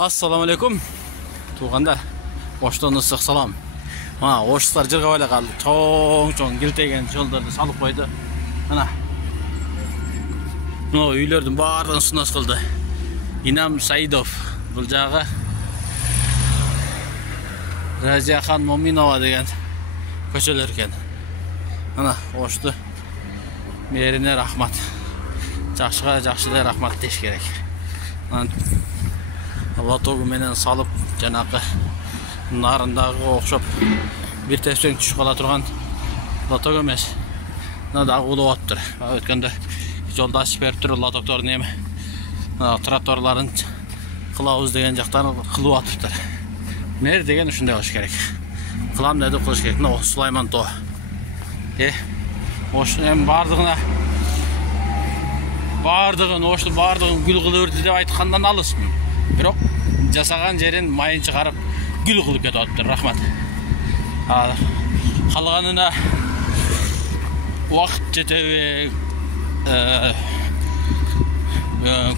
Assalamu alaikum. Tuğanlar. Oştan ısık salam. Oşlar jırga bala kaldı. Çoğun giltegen jollarını salıp koydu. Ana. Üylerdin bardığın sunas kıldı. İnam Saidov. Бұл жағы Razyaхан Моминова деген көшелер екен. Ана, Ошты меріне рахмат. Жақшыға рахмат деш керек. Лотогы менен салып, жанақы нарындағы оқшап бір тәспен түшіп қала тұрған лотог емес. Дағы ұлы оттыр. Өткенде жолда шіперіп тұр лотогтор неме. Тракторларын қылауыз деген жақтарын қылу атыптыр. Мер деген үшінде қылыш керек. Қылам деді қылыш керек. Сулайман то. Бардығын гүл қылы өрді деп айтқандан алысын. Бірақ жасаған жерін майын шығарып гүл қылып кет атыптыр. Рахмат. Қалғанына уақыт жетеуі,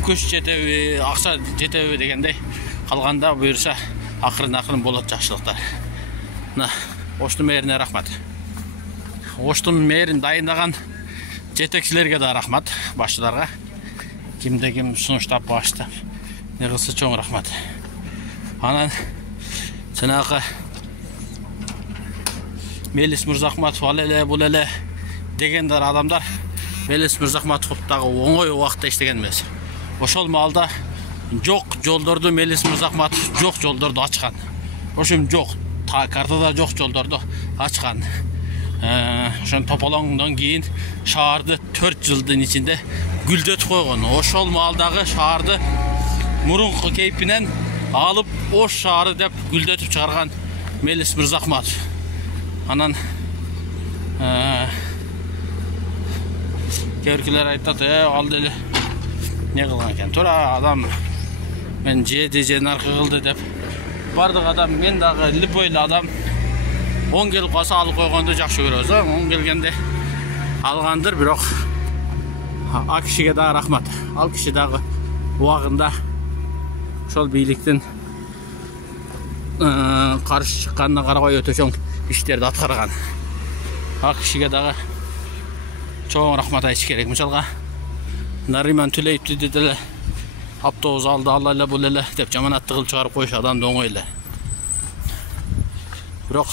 күш жетеуі, ақша жетеуі дегендей қалғанда бұйырса ақырын болады жақшылықтар. Оштың меріне рахмат. Оштың мерін дайындаған жетекшілерге да рахмат, басшыларға. Кімде-кім сұныштап башты. Неғысы чоң рахмат. Анан жаңағы Мелис Мырзахматов алеле бұлеле дегендер адамдар Мелис Мырзахматовтағы оңой уақытта іштеген емес. Ошол малда жоқ жолдарды Мелис Мырзахматов жоқ жолдарды ашқан. Ошым жоқ, картада жоқ жолдарды ашқан. Ошон тополоңдан кейін шаарды 4 жылдың ішінде гүлдетіп қойған. Ошол малдағы шаарды мұрынқы кейпінен алып, ош шаары деп гүлдетіп шығарған Мелис Мырзахматов. Анан Керкілер айтады, алды не қылған екен. Тура адам мен жеді нарқы қылды деп. Бардық адам, мен дағы любойлы адам 10 келіп қаса алып қойғанды жақшы көрөз. 10 келгенде алғандыр, бірақ ал кішіге дағы рахмат. Ал кіші дағы уағында шол биліктің қаршы шыққанына қарағай өте чоң іштерді атқарған. Ал кішіге дағы чоң рахмат айтыш керек. Мысалға Нариман Түлейіпті деділі автобус алды аллайлы бұлелі деп жаманатты қылып шығарып қойшы адамды оңайлы. Бірақ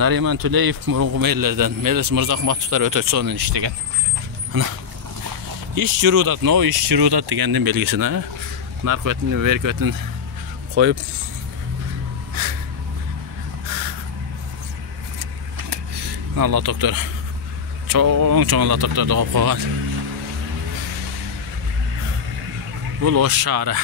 Нариман Түлейіп мұрынғы мейлерден Мелис Мырзахматовтар өте соның іштеген. Иш жүрудат, иш жүрудат дегенден белгісін. Нарқ өтін, верк өтін қойып Алла тоқтыр. Чоң Алла тоқтырды қойып қойған. Бұл ош шары.